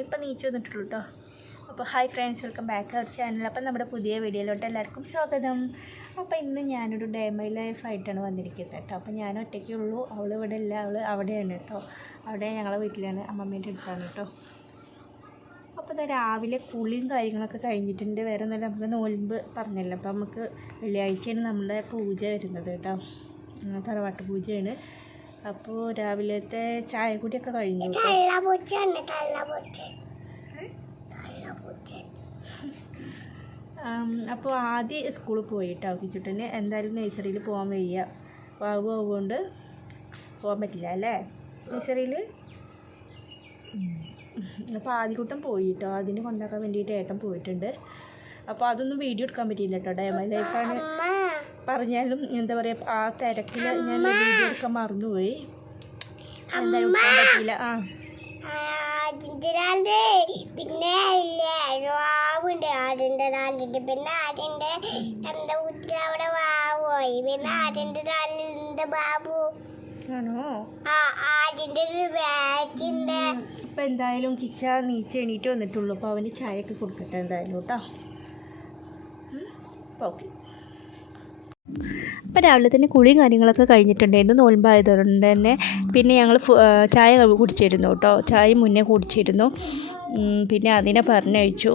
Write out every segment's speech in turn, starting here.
ഇപ്പം നീച്ചു വന്നിട്ടുള്ളൂ കേട്ടോ അപ്പോൾ hi friends welcome back our channel. അപ്പം നമ്മുടെ പുതിയ വീഡിയോയിലോട്ട് എല്ലാവർക്കും സ്വാഗതം. അപ്പോൾ ഇന്ന് ഞാനൊരു ഡേ മൈ ലൈഫ് ആയിട്ടാണ് വന്നിരിക്കുന്നത് കേട്ടോ. അപ്പോൾ ഞാൻ ഒറ്റയ്ക്കേ ഉള്ളൂ. അവൾ ഇവിടെ ഇല്ല. അവൾ അവിടെയാണ് കേട്ടോ. അവിടെ ഞങ്ങളെ വീട്ടിലാണ്. അമ്മമ്മേന്റെ അടുത്താണ് കേട്ടോ. അപ്പോൾ ഇതാ രാവിലെ കുളിയും കാര്യങ്ങളൊക്കെ കഴിഞ്ഞിട്ടുണ്ട്. വേറെ ഒന്നുമില്ല. നമുക്ക് നോൽമ്പ് പറഞ്ഞല്ലോ. അപ്പോൾ നമുക്ക് വെള്ളിയാഴ്ചയാണ് നമ്മുടെ പൂജ വരുന്നത് കേട്ടോ. തറവാട്ട് പൂജയാണ്. അപ്പോൾ രാവിലത്തെ ചായ കുടിയൊക്കെ കഴിഞ്ഞു അപ്പോൾ ആദ്യം സ്കൂളിൽ പോയിട്ടോ കിച്ചുട്ടന് എന്തായാലും നഴ്സറിയിൽ പോകാൻ വയ്യ. വാവ് ആവുകൊണ്ട് പോകാൻ പറ്റില്ല അല്ലേ? നഴ്സറിയിൽ അപ്പോൾ ആദ്യകൂട്ടം പോയിട്ടോ. അതിന് കൊണ്ടാക്കാൻ വേണ്ടിയിട്ട് ഏട്ടൻ പോയിട്ടുണ്ട്. അപ്പോൾ അതൊന്നും വീഡിയോ എടുക്കാൻ പറ്റിയില്ല കേട്ടോ ഡയമൈ ലൈഫാണ്. പറഞ്ഞാലും എന്താ പറയുക ആ തിരക്കിൽ ഞാൻ വീഡിയോ എടുക്കാൻ മറന്നുപോയി. എന്തായാലും എടുക്കാൻ പറ്റിയില്ല. ആ. അതിന്റെ നാളെ പിന്നെ വാവുണ്ട്. പിന്നെ വീട്ടിൽ അവിടെ ബാബു. ആണോ? ആ എന്തായാലും കിച്ച നീച്ച് എണീറ്റ് വന്നിട്ടുള്ളൂ. അപ്പോൾ അവന് ചായയൊക്കെ കൊടുക്കട്ടെ എന്തായാലും കേട്ടോ. ഓക്കെ. അപ്പോൾ രാവിലെ തന്നെ കുളിയും കാര്യങ്ങളൊക്കെ കഴിഞ്ഞിട്ടുണ്ടായിരുന്നു. നോൽമ്പായതുകൊണ്ട് തന്നെ. പിന്നെ ഞങ്ങൾ ചായ കുടിച്ചിരുന്നു കേട്ടോ. ചായ മുന്നേ കുടിച്ചിരുന്നു. പിന്നെ അതിനെ പറഞ്ഞയച്ചു.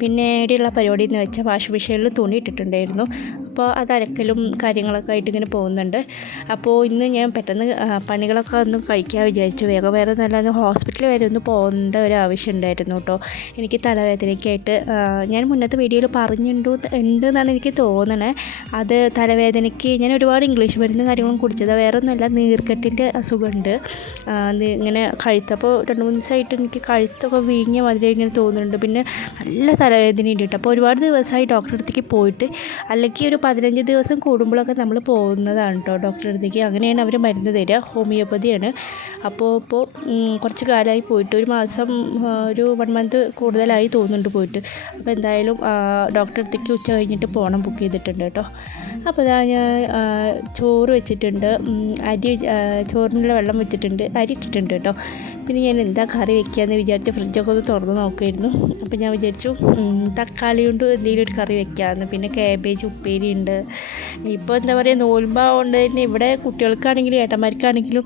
പിന്നെ ഇവിടെയുള്ള പരിപാടി എന്ന് വെച്ചാൽ വാഷിംഗ് മെഷീനിൽ തുണി ഇട്ടിട്ടുണ്ടായിരുന്നു. അപ്പോൾ അത് അലക്കലും കാര്യങ്ങളൊക്കെ ആയിട്ട് ഇങ്ങനെ പോകുന്നുണ്ട്. അപ്പോൾ ഇന്ന് ഞാൻ പെട്ടെന്ന് പണികളൊക്കെ ഒന്ന് കഴിക്കാൻ വിചാരിച്ചു. വേഗം വേറെ നല്ല ഹോസ്പിറ്റലിൽ വരെ ഒന്ന് പോകേണ്ട ഒരു ആവശ്യം ഉണ്ടായിരുന്നു കേട്ടോ. എനിക്ക് തലവേദനയ്ക്കായിട്ട് ഞാൻ മുന്നത്തെ വീഡിയോയിൽ പറഞ്ഞിട്ടുണ്ട് ഉണ്ട് എന്നാണ് എനിക്ക് തോന്നണേ. അത് തലവേദനയ്ക്ക് ഞാൻ ഒരുപാട് ഇംഗ്ലീഷ് മരുന്നും കാര്യങ്ങളും കുടിച്ചത്. വേറെ ഒന്നുമല്ല നീർക്കെട്ടിന്റെ അസുഖമുണ്ട്. ഇങ്ങനെ കഴുത്തപ്പോൾ രണ്ട് മൂന്ന് ദിവസമായിട്ട് എനിക്ക് കഴുത്തൊക്കെ വീങ്ങിയ മാതിരി ഇങ്ങനെ തോന്നുന്നുണ്ട്. പിന്നെ നല്ല തലവേദനയുണ്ട് കേട്ടോ അപ്പോൾ ഒരുപാട് ദിവസമായി ഡോക്ടറെ അടുത്തേക്ക് പോയിട്ട് അല്ലെങ്കിൽ ഒരു പതിനഞ്ച് ദിവസം കൂടുമ്പോഴൊക്കെ നമ്മൾ പോകുന്നതാണ് കേട്ടോ ഡോക്ടറെ അടുത്തേക്ക്. അങ്ങനെയാണ് അവർ മരുന്ന് തരിക. ഹോമിയോപ്പതിയാണ്. അപ്പോൾ ഇപ്പോൾ കുറച്ച് കാലമായി പോയിട്ട് ഒരു മാസം ഒരു വൺ മന്ത് കൂടുതലായി തോന്നുന്നുണ്ട് പോയിട്ട്. അപ്പോൾ എന്തായാലും ഡോക്ടറെ അടുത്തേക്ക് ഉച്ച കഴിഞ്ഞിട്ട് പോകണം ബുക്ക് ചെയ്തിട്ടുണ്ട് കേട്ടോ. അപ്പോൾ ഇതാ ഞാൻ ചോറ് വെച്ചിട്ടുണ്ട്. അരി ചോറിനുള്ള വെള്ളം വെച്ചിട്ടുണ്ട്. അരി ഇട്ടിട്ടുണ്ട് കേട്ടോ. പിന്നെ ഞാൻ എന്താ കറി വെക്കാമെന്ന് വിചാരിച്ച് ഫ്രിഡ്ജൊക്കെ ഒന്ന് തുറന്ന് നോക്കുമായിരുന്നു അപ്പോൾ ഞാൻ വിചാരിച്ചു തക്കാളി കൊണ്ട് എന്തെങ്കിലും ഒരു കറി വെക്കാമെന്ന് പിന്നെ കാബേജ് ഉപ്പേരി ഉണ്ട്. ഇപ്പോൾ എന്താ പറയുക നോൽമ്പാവുകൊണ്ട് തന്നെ ഇവിടെ കുട്ടികൾക്കാണെങ്കിലും ഏട്ടന്മാർക്കാണെങ്കിലും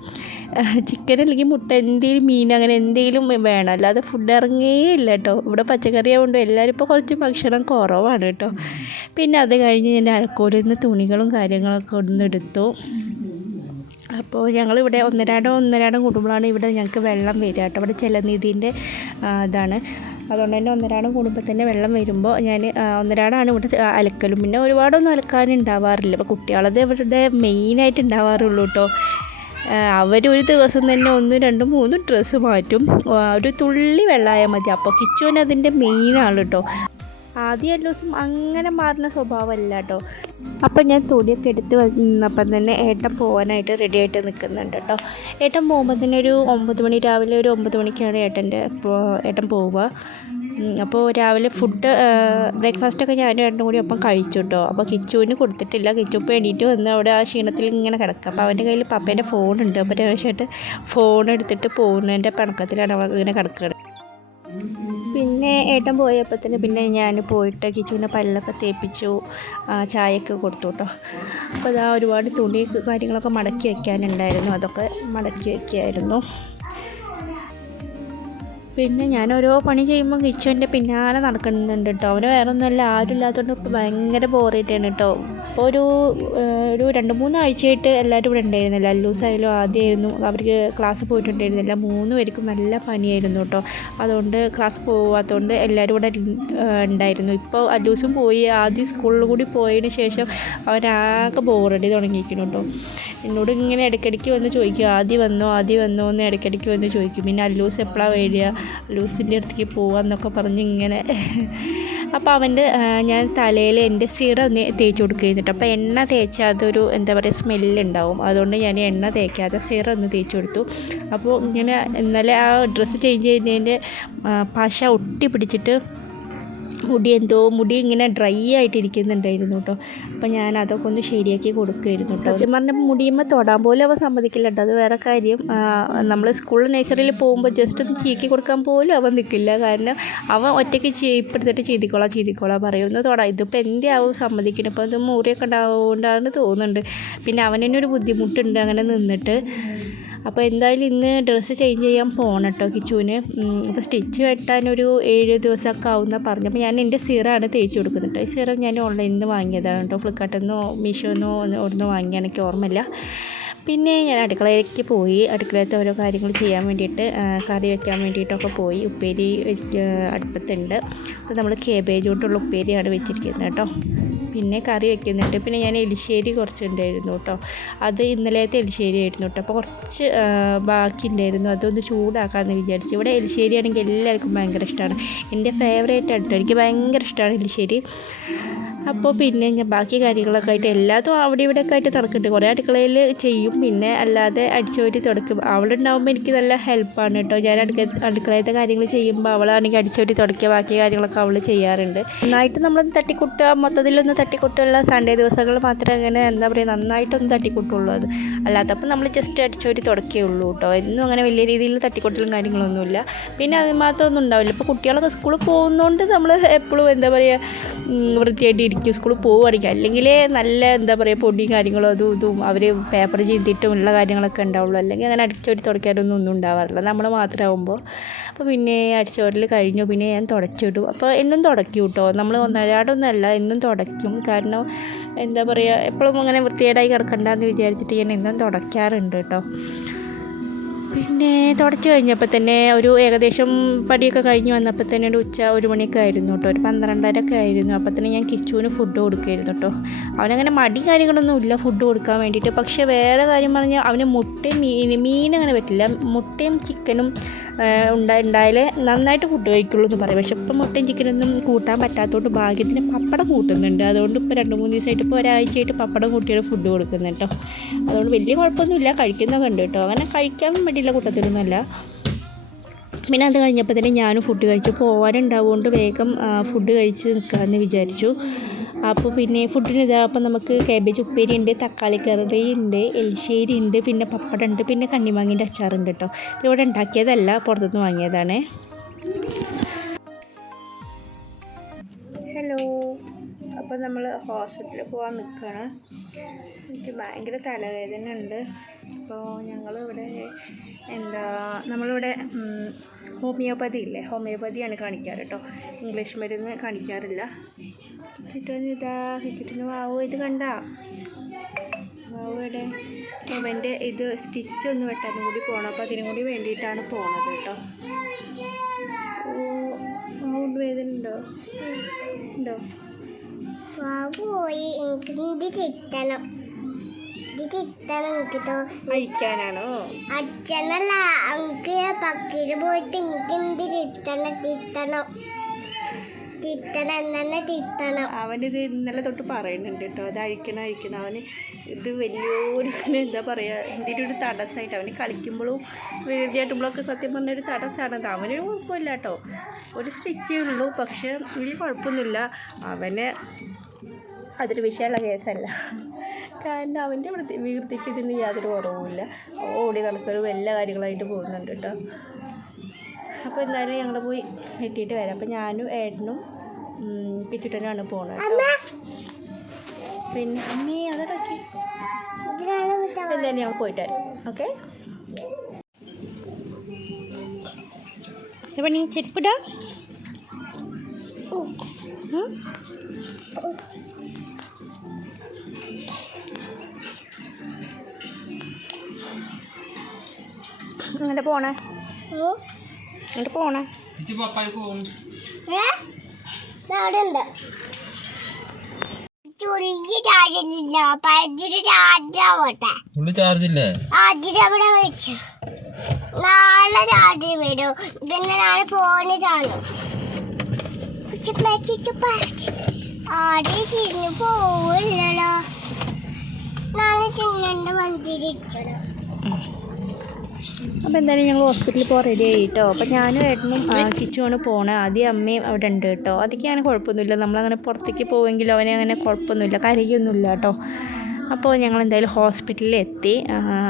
ചിക്കൻ അല്ലെങ്കിൽ മുട്ട എന്തെങ്കിലും മീൻ അങ്ങനെ എന്തെങ്കിലും വേണം. അല്ലാതെ ഫുഡ് ഇറങ്ങേയില്ല കേട്ടോ. ഇവിടെ പച്ചക്കറി ആയതുകൊണ്ട് എല്ലാവരും ഇപ്പോൾ കുറച്ച് ഭക്ഷണം കുറവാണ് കേട്ടോ. പിന്നെ അത് കഴിഞ്ഞ് ഞാൻ അഴക്കോലിൽ നിന്ന് തുണികളും കാര്യങ്ങളൊക്കെ ഒന്ന് എടുത്തു. അപ്പോൾ ഞങ്ങളിവിടെ ഒന്നരാടം ഒന്നരാടം കൂടുമ്പോഴാണ് ഇവിടെ ഞങ്ങൾക്ക് വെള്ളം വരിക കേട്ടോ. ഇവിടെ ജലനിധിന്റെ ഇതാണ്. അതുകൊണ്ട് തന്നെ ഒന്നരാടം കൂടുമ്പോൾ തന്നെ വെള്ളം വരുമ്പോൾ ഞാൻ ഒന്നരാടാണ് ഇവിടെ അലക്കലും. പിന്നെ ഒരുപാടൊന്നും അലക്കാനുണ്ടാവാറില്ല അപ്പോൾ കുട്ടികളത് ഇവരുടെ മെയിനായിട്ട് ഉണ്ടാവാറുള്ളൂ കേട്ടോ. അവരൊരു ദിവസം തന്നെ ഒന്നും രണ്ടും മൂന്നും ഡ്രസ്സ് മാറ്റും. ഒരു തുള്ളി വെള്ളമായാൽ മതി. അപ്പോൾ കിച്ചുവിന് അതിന്റെ മെയിനാണ് കേട്ടോ. ആദ്യം ദിവസം അങ്ങനെ മാറുന്ന സ്വഭാവമല്ല കേട്ടോ അപ്പം ഞാൻ തുണിയൊക്കെ എടുത്ത് വന്നപ്പം തന്നെ ഏട്ടൻ പോകാനായിട്ട് റെഡി ആയിട്ട് നിൽക്കുന്നുണ്ട് കേട്ടോ ഏട്ടൻ പോകുമ്പോൾ തന്നെ ഒരു ഒമ്പത് മണി രാവിലെ ഒരു ഒമ്പത് മണിക്കാണ് ഏട്ടന്റെ ഏട്ടൻ പോവുക. അപ്പോൾ രാവിലെ ഫുഡ് ബ്രേക്ക്ഫാസ്റ്റൊക്കെ ഞാനും രണ്ടും കൂടി ഒപ്പം കഴിച്ചു കേട്ടോ അപ്പോൾ കിച്ചുവിന് കൊടുത്തിട്ടില്ല. കിച്ചു ഇപ്പോൾ എണീറ്റ് വന്ന് അവിടെ ആ ക്ഷീണത്തിൽ ഇങ്ങനെ കിടക്കുക അപ്പോൾ അവന്റെ കയ്യിൽ പപ്പേന്റെ ഫോണുണ്ട് അപ്പോൾ രമേശായിട്ട് ഫോൺ എടുത്തിട്ട് പോകുന്നതിന്റെ പിണക്കത്തിലാണ് അവൾ ഇങ്ങനെ കിടക്കുന്നത് പിന്നെ ഏട്ടൻ പോയപ്പോൾ തന്നെ പിന്നെ ഞാൻ പോയിട്ട് കിച്ചുവിനെ പല്ലൊക്കെ തേപ്പിച്ചു ചായയൊക്കെ കൊടുത്തു കേട്ടോ അപ്പോൾ അതാ ഒരുപാട് തുണി കാര്യങ്ങളൊക്കെ മടക്കി വയ്ക്കാനുണ്ടായിരുന്നു അതൊക്കെ മടക്കി വയ്ക്കുമായിരുന്നു പിന്നെ ഞാൻ ഓരോ പണി ചെയ്യുമ്പോൾ കിച്ചു എന്റെ പിന്നാലെ നടക്കുന്നുണ്ട് കേട്ടോ അവന് വേറെ ഒന്നുമല്ല ആരും ഇല്ലാത്തതുകൊണ്ട് ഭയങ്കര ബോറായിട്ടാണ് കേട്ടോ ഇപ്പോൾ ഒരു ഒരു രണ്ട് മൂന്നാഴ്ചയായിട്ട് എല്ലാവരും ഇവിടെ ഉണ്ടായിരുന്നില്ല അല്ലൂസായാലും ആദ്യമായിരുന്നു അവർക്ക് ക്ലാസ് പോയിട്ടുണ്ടായിരുന്നില്ല. മൂന്ന് പേർക്കും നല്ല പനിയായിരുന്നു കേട്ടോ. അതുകൊണ്ട് ക്ലാസ് പോവാത്തതുകൊണ്ട് എല്ലാവരും ഇവിടെ ഉണ്ടായിരുന്നു. ഇപ്പോൾ അല്ലൂസും പോയി. ആദ്യം സ്കൂളിൽ കൂടി പോയതിന് ശേഷം അവനാകെ ബോറടി തുടങ്ങിയിരിക്കുന്നു കേട്ടോ. എന്നോട് ഇങ്ങനെ ഇടയ്ക്കിടയ്ക്ക് വന്ന് ചോദിക്കും ആദ്യം വന്നോ? ആദ്യം വന്നോ? എന്ന് ഇടയ്ക്കിടയ്ക്ക് വന്ന് ചോദിക്കും. പിന്നെ അല്ലൂസ് എപ്പോഴാണ് വരിക? അല്ലൂസിന്റെ അടുത്തേക്ക് പോവാന്നൊക്കെ പറഞ്ഞ് ഇങ്ങനെ അപ്പോൾ അവന്റെ ഞാൻ തലയിൽ എന്റെ സിറം ഒന്ന് തേച്ച് കൊടുക്കുന്നുണ്ട് അപ്പോൾ എണ്ണ തേച്ചാൽ അതൊരു എന്താ പറയുക സ്മെല്ലുണ്ടാവും. അതുകൊണ്ട് ഞാൻ എണ്ണ തേക്കാതെ സിറം ഒന്ന് തേച്ച് കൊടുത്തു. അപ്പോൾ ഇങ്ങനെ ഇന്നലെ ആ ഡ്രസ്സ് ചേഞ്ച് ചെയ്യുന്നതിന്റെ പശ ഒട്ടി പിടിച്ചിട്ട് മുടി എന്തോ മുടി ഇങ്ങനെ ഡ്രൈ ആയിട്ട് ഇരിക്കുന്നുണ്ടായിരുന്നു കേട്ടോ. അപ്പം ഞാൻ അതൊക്കെ ഒന്ന് ശരിയാക്കി കൊടുക്കുമായിരുന്നു കേട്ടോ. സത്യം പറഞ്ഞപ്പോൾ മുടിയുമ്പോൾ തൊടാൻ പോലും അവൻ സമ്മതിക്കില്ല കേട്ടോ അത് വേറെ കാര്യം. നമ്മൾ സ്കൂളിൽ നേഴ്സറിയിൽ പോകുമ്പോൾ ജസ്റ്റ് ഒന്ന് ചീക്കി കൊടുക്കാൻ പോലും അവൻ നിൽക്കില്ല കാരണം അവൻ ഒറ്റയ്ക്ക് ചെയ്യിപ്പെടുത്തിട്ട് ചെയ്തിക്കോളാം ചെയ്തിക്കോളാം പറയും. ഒന്ന് തൊടാം. ഇതിപ്പോൾ എന്തേ ആവും സമ്മതിക്കണം? ഇപ്പോൾ അത് മുറിയൊക്കെ ഉണ്ടാവുകൊണ്ടാണെന്ന് തോന്നുന്നുണ്ട്. പിന്നെ അവനെന്നെ ഒരു ബുദ്ധിമുട്ടുണ്ട്. അങ്ങനെ നിന്നിട്ട് അപ്പോൾ എന്തായാലും ഇന്ന് ഡ്രസ്സ് ചേഞ്ച് ചെയ്യാൻ പോകണം കേട്ടോ കിച്ചുവിന്. അപ്പോൾ സ്റ്റിച്ച് വെട്ടാൻ ഒരു ഏഴ് ദിവസമൊക്കെ ആവുന്ന പറഞ്ഞു അപ്പോൾ ഞാൻ എന്റെ സിറാണ് തേച്ച് കൊടുക്കുന്നത് ഈ സിറ ഞാൻ ഓൺലൈനിൽ നിന്ന് വാങ്ങിയതാണ് കേട്ടോ ഫ്ലിപ്കാർട്ടിൽ മീഷോന്നോ ഒന്ന് വാങ്ങിയാണ് എനിക്ക് ഓർമ്മയില്ല. പിന്നെ ഞാൻ അടുക്കളയിലേക്ക് പോയി. അടുക്കളയിലത്തെ ഓരോ കാര്യങ്ങൾ ചെയ്യാൻ വേണ്ടിയിട്ട് കറി വെക്കാൻ വേണ്ടിയിട്ടൊക്കെ പോയി. ഉപ്പേരി അടുപ്പത്തുണ്ട്. അപ്പോൾ നമ്മൾ കേബേജ് കൊണ്ടുള്ള ഉപ്പേരിയാണ് വെച്ചിരിക്കുന്നത് കേട്ടോ പിന്നെ കറി വെക്കുന്നുണ്ട്. പിന്നെ ഞാൻ എലിശ്ശേരി കുറച്ചുണ്ടായിരുന്നു കേട്ടോ. അത് ഇന്നലത്തെ എലിശ്ശേരി ആയിരുന്നു കേട്ടോ. അപ്പോൾ കുറച്ച് ബാക്കി ഉണ്ടായിരുന്നു അതൊന്ന് ചൂടാക്കാമെന്ന് വിചാരിച്ചു. ഇവിടെ എലിശ്ശേരി ആണെങ്കിൽ എല്ലാവർക്കും ഭയങ്കര ഇഷ്ടമാണ്. എന്റെ ഫേവറേറ്റ് ആണ് കേട്ടോ. എനിക്ക് ഭയങ്കര ഇഷ്ടമാണ് എലിശ്ശേരി. അപ്പോൾ പിന്നെ ഞാൻ ബാക്കി കാര്യങ്ങളൊക്കെ ആയിട്ട് എല്ലാതും അവിടെ ഇവിടെ ഒക്കെ ആയിട്ട് നടക്കുന്നുണ്ട്. കുറേ അടുക്കളയിൽ ചെയ്യും. പിന്നെ അല്ലാതെ അടിച്ചുപറ്റി തുടക്കും. അവളുണ്ടാകുമ്പോൾ എനിക്ക് നല്ല ഹെൽപ്പാണ് കേട്ടോ. ഞാൻ അടുക്ക അടുക്കളയത്തെ കാര്യങ്ങൾ ചെയ്യുമ്പോൾ അവളാണെങ്കിൽ അടിച്ചുപറ്റി തുടക്കുക. ബാക്കി കാര്യങ്ങളൊക്കെ അവൾ ചെയ്യാറുണ്ട്. നന്നായിട്ട് നമ്മൾ തട്ടിക്കുട്ടുക. മൊത്തത്തിലൊന്ന് തട്ടിക്കുട്ടുള്ള സൺഡേ ദിവസങ്ങൾ മാത്രമേ അങ്ങനെ എന്താ പറയുക നന്നായിട്ടൊന്ന് തട്ടിക്കുട്ടുള്ളൂ അത്. അല്ലാത്തപ്പോൾ നമ്മൾ ജസ്റ്റ് അടിച്ചുപോയി തുടക്കേ ഉള്ളൂ കേട്ടോ. എന്നും അങ്ങനെ വലിയ രീതിയിൽ തട്ടിക്കുട്ടലും കാര്യങ്ങളൊന്നുമില്ല. പിന്നെ അത് മാത്രമൊന്നും ഉണ്ടാവില്ല. ഇപ്പോൾ കുട്ടികളൊക്കെ സ്കൂളിൽ പോകുന്നതുകൊണ്ട് നമ്മൾ എപ്പോഴും എന്താ പറയുക വൃത്തിയായിട്ട് ഇരിക്കും സ്കൂളിൽ പോവുകയാണെങ്കിൽ അല്ലെങ്കിൽ നല്ല എന്താ പറയുക പൊടിയും കാര്യങ്ങളും അതും ഇതും അവർ പേപ്പർ ചെയ്തിട്ടും ഉള്ള കാര്യങ്ങളൊക്കെ ഉണ്ടാവുള്ളൂ. അല്ലെങ്കിൽ അങ്ങനെ അടിച്ചോരി തുടയ്ക്കാനൊന്നും ഒന്നും ഉണ്ടാവാറില്ല. നമ്മൾ മാത്രമാകുമ്പോൾ അപ്പോൾ പിന്നെ അടിച്ചോരൽ കഴിഞ്ഞു. പിന്നെ ഞാൻ തുടച്ചിടും അപ്പോൾ എന്നും തുടയ്ക്കും കേട്ടോ. നമ്മൾ ഒന്നരാടൊന്നുമല്ല എന്നും തുടയ്ക്കും. കാരണം എന്താ പറയുക എപ്പോഴും അങ്ങനെ വൃത്തികേടായി കിടക്കണ്ടെന്ന് വിചാരിച്ചിട്ട് ഞാൻ എന്നും തുടയ്ക്കാറുണ്ട് കേട്ടോ. പിന്നെ തുടച്ച് കഴിഞ്ഞപ്പോൾ തന്നെ ഒരു ഏകദേശം പടിയൊക്കെ കഴിഞ്ഞ് വന്നപ്പോൾ തന്നെ ഒരു ഉച്ച ഒരു മണിയൊക്കെ ആയിരുന്നു കേട്ടോ. ഒരു പന്ത്രണ്ടരൊക്കെ ആയിരുന്നു. അപ്പോൾ തന്നെ ഞാൻ കിച്ചുവിന് ഫുഡ് കൊടുക്കുമായിരുന്നു കേട്ടോ. അവനങ്ങനെ മടി കാര്യങ്ങളൊന്നും ഇല്ല ഫുഡ് കൊടുക്കാൻ വേണ്ടിയിട്ട്. പക്ഷേ വേറെ കാര്യം പറഞ്ഞാൽ അവന് മുട്ടയും മീൻ മീൻ അങ്ങനെ പറ്റില്ല. മുട്ടയും ചിക്കനും ഉണ്ടാ ഉണ്ടായാലേ നന്നായിട്ട് ഫുഡ് കഴിക്കുള്ളൂ എന്ന് പറയും. പക്ഷെ ഇപ്പം മുട്ടയും ചിക്കനൊന്നും കൂട്ടാൻ പറ്റാത്തതുകൊണ്ട് ഭാഗ്യത്തിന് പപ്പടം കൂട്ടുന്നുണ്ട്. അതുകൊണ്ട് ഇപ്പോൾ രണ്ട് മൂന്ന് ദിവസമായിട്ട് ഇപ്പോൾ ഒരാഴ്ചയായിട്ട് പപ്പടം കൂട്ടിയാണ് ഫുഡ് കൊടുക്കുന്നത് കേട്ടോ. അതുകൊണ്ട് വലിയ കുഴപ്പമൊന്നുമില്ല. കഴിക്കുന്ന ഉണ്ട് കേട്ടോ. അങ്ങനെ കഴിക്കാൻ വേണ്ടിയുള്ള കൂട്ടത്തിലൊന്നുമല്ല. പിന്നെ അത് കഴിഞ്ഞപ്പോൾ തന്നെ ഞാനും ഫുഡ് കഴിച്ചു. പോകാനുണ്ടാവുകൊണ്ട് വേഗം ഫുഡ് കഴിച്ച് നിൽക്കാമെന്ന് വിചാരിച്ചു. അപ്പോൾ പിന്നെ ഫുഡിന് ഇതാ അപ്പോൾ നമുക്ക് കാബേജ് ഉപ്പേരി ഉണ്ട് തക്കാളി കറി ഉണ്ട് എലിശ്ശേരി ഉണ്ട് പിന്നെ പപ്പടം ഉണ്ട് പിന്നെ കണ്ണിമാങ്ങിന്റെ അച്ചാറുണ്ട് കേട്ടോ. ഇവിടെ ഉണ്ടാക്കിയതല്ല പുറത്തുനിന്ന് വാങ്ങിയതാണ്. ഹലോ അപ്പോൾ നമ്മൾ ഹോസ്പിറ്റലിൽ പോകാൻ നിൽക്കുകയാണ് എനിക്ക് ഭയങ്കര തലവേദന ഉണ്ട് അപ്പോൾ ഞങ്ങളിവിടെ എന്താ നമ്മളിവിടെ ഹോമിയോപ്പതി ഇല്ലേ ഹോമിയോപ്പതിയാണ് കാണിക്കാറ് കേട്ടോ. ഇംഗ്ലീഷ് മരുന്ന് കാണിക്കാറില്ല. കിട്ടുന്ന ഇതാ കിട്ടുന്ന വാവു ഇത് കണ്ട? വാവുവിടെ അവന്റെ ഇത് സ്റ്റിച്ച് ഒന്ന് വെട്ടാനും കൂടി പോകണം അപ്പോൾ അതിനും കൂടി വേണ്ടിയിട്ടാണ് പോണത് കേട്ടോ. ഓ വാവുണ്ട് വേദന ഉണ്ടോ? ഉണ്ടോ? പോയി. എനിക്ക് ഇത് അഴിക്കാനാണോ അച്ഛനല്ല എനിക്ക് പോയിട്ട് എനിക്ക് എന്ത് എന്നെ തിട്ടണം അവനിത് ഇന്നലെ തൊട്ട് പറയുന്നുണ്ട് കേട്ടോ. അത് അഴിക്കണം അഴിക്കണം. അവന് ഇത് വലിയൊരു എന്താ പറയുക എന്തിനും ഒരു തടസ്സമായിട്ട് അവന് കളിക്കുമ്പോഴും വികൃതിയായിട്ടുമ്പോഴൊക്കെ സത്യം പറഞ്ഞ ഒരു തടസ്സമാണ് അത് അവന് കുഴപ്പമില്ല കേട്ടോ. ഒരു സ്റ്റിച്ചേ ഉള്ളൂ. പക്ഷേ വലിയ കുഴപ്പമൊന്നുമില്ല. അവന് അതൊരു വിഷയമുള്ള കേസല്ല കാരണം അവന്റെ വൃത്തി വികൃതിക്ക് ഇതിന് യാതൊരു കുറവുമില്ല. ഓടി നടക്കലും എല്ലാ കാര്യങ്ങളായിട്ട് പോകുന്നുണ്ട് കേട്ടോ. അപ്പോൾ എന്തായാലും ഞങ്ങൾ പോയി എത്തിയിട്ട് വരാം. അപ്പോൾ ഞാനും ഏട്ടനും പിറ്റിട്ടനുമാണ് പോണത് കേട്ടോ. പിന്നെ അമ്മേ അതൊക്കെ. എന്തായാലും ഞങ്ങൾ പോയിട്ട് വരാം. ഓക്കെ? എപ്പോൾ നീ ചെരുപ്പിടാ ഉം? ചാടിയാവട്ടെ പോണേ. ചാർജ് പോണേ. അതിന് അവിടെ വെച്ചു. നാളെ വരും. പിന്നെ നാളെ ഫോണ് ചാടും ആടി ചിരിഞ്ഞു പോവില്ലല്ലോ. നാളെ ചിന്നണ്ട വന്നിരിക്കണം. അപ്പോൾ എന്തായാലും ഞങ്ങൾ ഹോസ്പിറ്റലിൽ പോകാൻ റെഡി ആയി കേട്ടോ അപ്പോൾ ഞാനും ഏട്ടനും ആ, പോണേ. ആദ്യം അമ്മയും അവിടെ ഉണ്ട് കേട്ടോ. അതൊക്കെ അങ്ങനെ കുഴപ്പമൊന്നുമില്ല. നമ്മളങ്ങനെ പുറത്തേക്ക് പോവുമെങ്കിലും അവനെ അങ്ങനെ കുഴപ്പമൊന്നുമില്ല. കരയൊന്നുമില്ല കേട്ടോ. അപ്പോൾ ഞങ്ങൾ എന്തായാലും ഹോസ്പിറ്റലിൽ എത്തി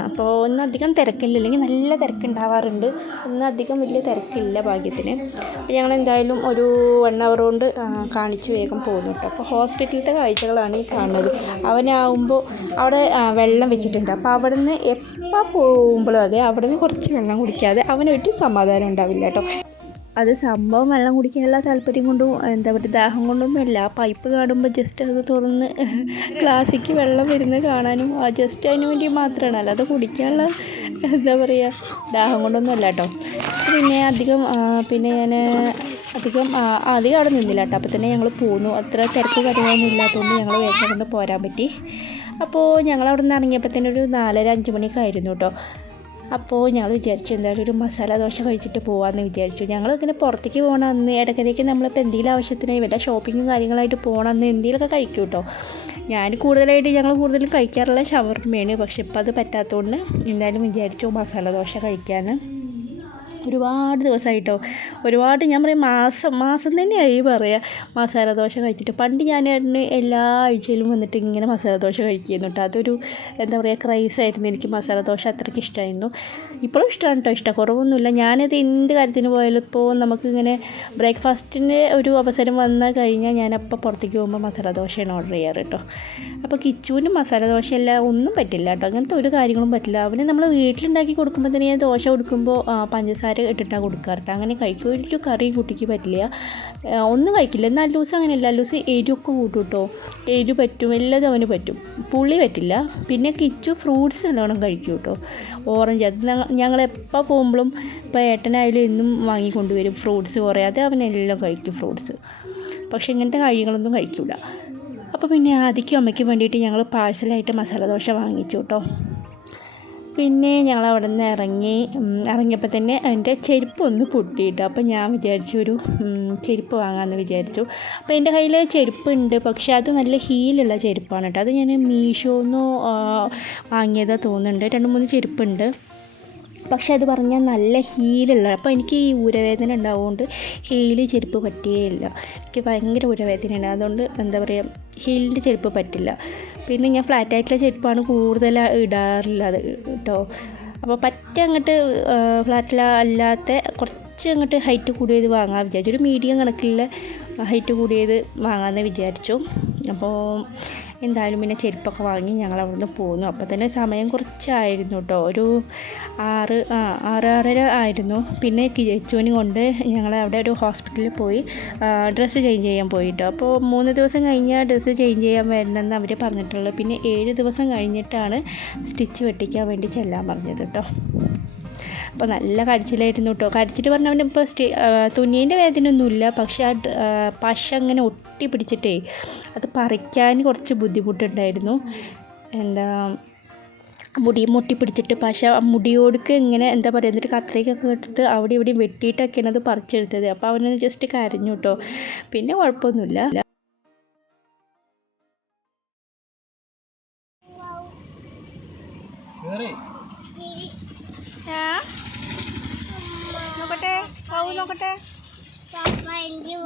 അപ്പോൾ ഒന്നും അധികം തിരക്കില്ല. അല്ലെങ്കിൽ നല്ല തിരക്കുണ്ടാവാറുണ്ട്. ഒന്നും അധികം വലിയ തിരക്കില്ല ഭാഗ്യത്തിന്. അപ്പോൾ ഞങ്ങൾ എന്തായാലും ഒരു വൺ അവർ കൊണ്ട് കാണിച്ച് വേഗം പോകുന്നു കേട്ടോ അപ്പോൾ ഹോസ്പിറ്റലിലത്തെ കാഴ്ചകളാണ് ഈ കാണുന്നത്. അവനാവുമ്പോൾ അവിടെ വെള്ളം വെച്ചിട്ടുണ്ട്. അപ്പോൾ അവിടെ നിന്ന് എപ്പോൾ പോകുമ്പോഴും അതെ അവിടെ നിന്ന് കുറച്ച് വെള്ളം കുടിക്കാതെ അവനൊരു സമാധാനം ഉണ്ടാവില്ല കേട്ടോ അത് സംഭവം വെള്ളം കുടിക്കാനുള്ള താല്പര്യം കൊണ്ടും എന്താ പറയുക ദാഹം കൊണ്ടൊന്നുമല്ല പൈപ്പ് കാണുമ്പോൾ ജസ്റ്റ് അത് തുറന്ന് ക്ലാസ്സിക്ക് വെള്ളം വരുന്നത് കാണാനും ആ ജസ്റ്റ് അതിന് വേണ്ടി മാത്രമാണ് അല്ലാതെ കുടിക്കാനുള്ള എന്താ പറയുക ദാഹം കൊണ്ടൊന്നും അല്ല കേട്ടോ പിന്നെ അധികം പിന്നെ ഞാൻ അധികം അധികം അവിടെ നിന്നില്ല കേട്ടോ അപ്പോൾ തന്നെ ഞങ്ങൾ പോന്നു. അത്ര തിരക്ക് കാര്യങ്ങളൊന്നും ഇല്ലാത്തതുകൊണ്ട് ഞങ്ങൾ വേഗം പോരാൻ പറ്റി. അപ്പോൾ ഞങ്ങൾ അവിടെ നിന്ന് ഇറങ്ങിയപ്പോൾ തന്നെ ഒരു നാലര അഞ്ച് മണിയൊക്കെ ആയിരുന്നു കേട്ടോ അപ്പോൾ ഞങ്ങൾ വിചാരിച്ചു എന്തായാലും ഒരു മസാല ദോശ കഴിച്ചിട്ട് പോകാമെന്ന് വിചാരിച്ചു. ഞങ്ങൾ ഇങ്ങനെ പുറത്തേക്ക് പോകണം അന്ന് ഇടയ്ക്കിടയ്ക്ക് നമ്മളിപ്പോൾ എന്തെങ്കിലും ആവശ്യത്തിന് വല്ല ഷോപ്പിങ്ങും കാര്യങ്ങളായിട്ട് പോകണം അന്ന് എന്തെങ്കിലുമൊക്കെ കഴിക്കും കേട്ടോ. ഞാൻ കൂടുതലായിട്ട് ഞങ്ങൾ കൂടുതലും കഴിക്കാറുള്ള ഷവർമ്മയാണ് പക്ഷെ ഇപ്പം അത് പറ്റാത്തതുകൊണ്ട് എന്തായാലും വിചാരിച്ചു മസാല ദോശ കഴിക്കാമെന്ന് ഒരുപാട് ദിവസമായിട്ടോ. ഒരുപാട് ഞാൻ പറയും മാസം മാസം തന്നെയായി പറയുക മസാല ദോശ കഴിച്ചിട്ട്. പണ്ട് ഞാൻ എല്ലാ ആഴ്ചയിലും വന്നിട്ട് ഇങ്ങനെ മസാല ദോശ കഴിക്കുന്നു കേട്ടോ. അതൊരു എന്താ പറയുക ക്രൈസ് ക്രൈസായിരുന്നു എനിക്ക് മസാല ദോശ അത്രയ്ക്ക് ഇഷ്ടമായിരുന്നു ഇപ്പോഴും ഇഷ്ടമാണ് കേട്ടോ. ഇഷ്ടം കുറവൊന്നുമില്ല ഞാനത് എന്ത് കാര്യത്തിന് പോയാലും ഇപ്പോൾ നമുക്കിങ്ങനെ ബ്രേക്ക്ഫാസ്റ്റിന്റെ ഒരു അവസരം വന്നു കഴിഞ്ഞാൽ ഞാൻ അപ്പോൾ പുറത്തേക്ക് പോകുമ്പോൾ മസാല ദോശയാണ് ഓർഡർ ചെയ്യാറ് കേട്ടോ. അപ്പോൾ കിച്ചുവിന് മസാല ദോശയല്ല ഒന്നും പറ്റില്ല കേട്ടോ. അങ്ങനത്തെ ഒരു കാര്യങ്ങളും പറ്റില്ല. അവന് നമ്മൾ വീട്ടിലുണ്ടാക്കി കൊടുക്കുമ്പോൾ തന്നെ ദോശ കൊടുക്കുമ്പോൾ ആ, പഞ്ചസാര ഇട്ടിട്ടാണ് കൊടുക്കാറ് അങ്ങനെ കഴിക്കും. ഒരു കറി കുട്ടിക്ക് പറ്റില്ല. ഒന്നും കഴിക്കില്ല. എന്നാൽ ലൂസ് അങ്ങനെയല്ല. ലൂസ് എരിവൊക്കെ കൂട്ടും കേട്ടോ. എരിവ് പറ്റും. എല്ലാതും അവന് പറ്റും. പുളി പറ്റില്ല. പിന്നെ കിച്ചു ഫ്രൂട്ട്സ് നല്ലോണം കഴിക്കും കേട്ടോ. ഓറഞ്ച്. അത് ഞങ്ങൾ എപ്പോൾ പോകുമ്പോഴും ഇപ്പോൾ ഏട്ടനായാലും എന്നും വാങ്ങിക്കൊണ്ടുവരും ഫ്രൂട്ട്സ് കുറേ. അത് അവനെല്ലാം കഴിക്കും ഫ്രൂട്ട്സ്. പക്ഷെ ഇങ്ങനത്തെ കാര്യങ്ങളൊന്നും കഴിക്കില്ല അപ്പോൾ പിന്നെ ആദ്യക്കും അമ്മയ്ക്കും വേണ്ടിയിട്ട് ഞങ്ങൾ പാഴ്സലായിട്ട് മസാല ദോശ വാങ്ങിച്ചു കേട്ടോ. പിന്നെ ഞങ്ങൾ അവിടെ നിന്ന് ഇറങ്ങി ഇറങ്ങിയപ്പോൾ തന്നെ എന്റെ ചെരുപ്പ് ഒന്ന് പൊട്ടിയിട്ട് അപ്പോൾ ഞാൻ വിചാരിച്ചു ഒരു ചെരുപ്പ് വാങ്ങാമെന്ന് വിചാരിച്ചു. അപ്പോൾ എന്റെ കയ്യിൽ ചെരുപ്പ് ഉണ്ട് പക്ഷേ അത് നല്ല ഹീലുള്ള ചെരുപ്പാണ് കേട്ടോ. അത് ഞാൻ മീഷോന്ന് വാങ്ങിയതാ തോന്നുന്നുണ്ട്. രണ്ട് മൂന്ന് ചെരുപ്പുണ്ട്. പക്ഷേ അത് പറഞ്ഞാൽ നല്ല ഹീലുള്ള അപ്പോൾ എനിക്ക് ഈ ഊരവേദന ഉണ്ടാവുകൊണ്ട് ഹീൽ ചെരുപ്പ് പറ്റിയേ ഇല്ല. എനിക്ക് ഭയങ്കര ഊരവേദനയാണ്. അതുകൊണ്ട് എന്താ പറയുക ഹീലിന്റെ ചെരുപ്പ് പറ്റില്ല. പിന്നെ ഞാൻ ഫ്ലാറ്റ് ആയിട്ടുള്ള ചെരുപ്പാണ് കൂടുതൽ ഇടാറുള്ളത് കേട്ടോ അപ്പോൾ പറ്റ അങ്ങോട്ട് ഫ്ലാറ്റിൽ അല്ലാത്ത കുറച്ച് അങ്ങോട്ട് ഹൈറ്റ് കൂടിയത് വാങ്ങാൻ വിചാരിച്ചു. ഒരു മീഡിയം കണക്കിലുള്ള ഹൈറ്റ് കൂടിയത് വാങ്ങാമെന്ന് വിചാരിച്ചു. അപ്പോൾ എന്തായാലും പിന്നെ ചെരുപ്പൊക്കെ വാങ്ങി ഞങ്ങൾ അവിടുന്ന് പോന്നു. അപ്പോൾ തന്നെ സമയം കുറച്ചായിരുന്നു കേട്ടോ. ഒരു ആറ് ആ ആറ് ആറര ആയിരുന്നു. പിന്നെ കിച്ചുവിനെ കൊണ്ട് ഞങ്ങൾ അവിടെ ഒരു ഹോസ്പിറ്റലിൽ പോയി ഡ്രസ്സ് ചേഞ്ച് ചെയ്യാൻ പോയിട്ടോ. അപ്പോൾ മൂന്ന് ദിവസം കഴിഞ്ഞാൽ ഡ്രസ്സ് ചേഞ്ച് ചെയ്യാൻ വരണമെന്ന് അവർ പറഞ്ഞിട്ടുള്ളത്. പിന്നെ ഏഴ് ദിവസം കഴിഞ്ഞിട്ടാണ് സ്റ്റിച്ച് വെട്ടിക്കാൻ വേണ്ടി ചെല്ലാൻ പറഞ്ഞത് കേട്ടോ. അപ്പോൾ നല്ല കരച്ചിലായിരുന്നു കേട്ടോ കരച്ചിട്ട് പറഞ്ഞവൻ ഇപ്പോൾ സ്റ്റേ തുന്നീന്റെ വേദനയൊന്നുമില്ല പക്ഷേ ആ പശ അങ്ങനെ ഒട്ടി പിടിച്ചിട്ടേ അത് പറിക്കാൻ കുറച്ച് ബുദ്ധിമുട്ടുണ്ടായിരുന്നു. എന്താ മുടി മുട്ടി പിടിച്ചിട്ട് ആ മുടിയോടുക്ക് ഇങ്ങനെ എന്താ പറയുക എന്നിട്ട് കത്രയ്ക്കൊക്കെ എടുത്ത് അവിടെ ഇവിടെയും വെട്ടിയിട്ടൊക്കെയാണ് അത് പറിച്ചെടുത്തത്. അപ്പോൾ അവനൊന്ന് ജസ്റ്റ് കരഞ്ഞു കേട്ടോ പിന്നെ കുഴപ്പമൊന്നുമില്ല. കേറി. നോക്കട്ടെ? കൗ നോക്കട്ടെ?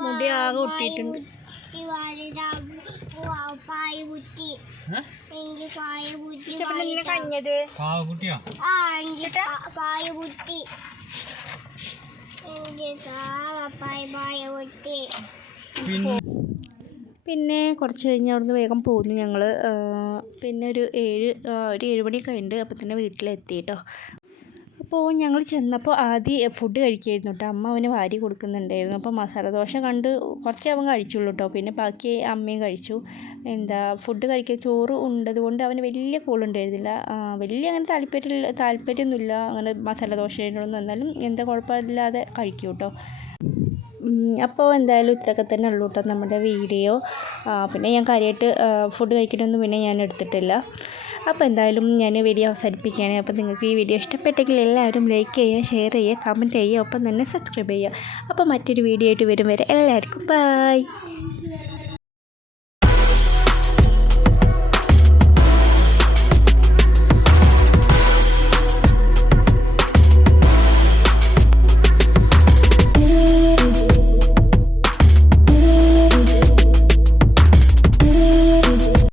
മുടി ആകെ ഒട്ടിയിട്ടുണ്ട് കഞ്ഞത്? പിന്നെ? കുറച്ച് കഴിഞ്ഞ് അവിടുന്ന് വേഗം പോന്നു ഞങ്ങൾ പിന്നെ ഒരു ഏഴ് ഒരു ഏഴ് മണി ഉണ്ട് അപ്പം തന്നെ വീട്ടിലെത്തി കേട്ടോ. അപ്പോൾ ഞങ്ങൾ ചെന്നപ്പോൾ ആദ്യം ഫുഡ് കഴിക്കായിരുന്നു കേട്ടോ അമ്മ അവന് വാരി കൊടുക്കുന്നുണ്ടായിരുന്നു. അപ്പോൾ മസാല ദോശ കണ്ട് കുറച്ച് അവൻ കഴിച്ചുള്ളൂ കേട്ടോ പിന്നെ ബാക്കി അമ്മയും കഴിച്ചു. എന്താ ഫുഡ് കഴിക്കാൻ ചോറ് ഉണ്ടത് കൊണ്ട് അവന് വലിയ കോളുണ്ടായിരുന്നില്ല വലിയ അങ്ങനെ താല്പര്യം താല്പര്യമൊന്നുമില്ല. അങ്ങനെ മസാല ദോശയോടൊന്നും എന്നാലും എന്താ കുഴപ്പമില്ലാതെ കഴിക്കും കേട്ടോ അപ്പോൾ എന്തായാലും ഇത്രയൊക്കെ തന്നെ ഉള്ളൂ കേട്ടോ നമ്മുടെ വീഡിയോ. പിന്നെ ഞാൻ കാര്യമായിട്ട് ഫുഡ് കഴിക്കണമൊന്നും പിന്നെ ഞാൻ എടുത്തിട്ടില്ല. അപ്പോൾ എന്തായാലും ഞാൻ വീഡിയോ അവസാനിപ്പിക്കുകയാണ്. അപ്പോൾ നിങ്ങൾക്ക് ഈ വീഡിയോ ഇഷ്ടപ്പെട്ടെങ്കിൽ എല്ലാവരും ലൈക്ക് ചെയ്യുക ഷെയർ ചെയ്യുക കമന്റ് ചെയ്യുക ഒപ്പം തന്നെ സബ്സ്ക്രൈബ് ചെയ്യുക. അപ്പോൾ മറ്റൊരു വീഡിയോ ആയിട്ട് വരും വരെ. എല്ലാവർക്കും ബൈ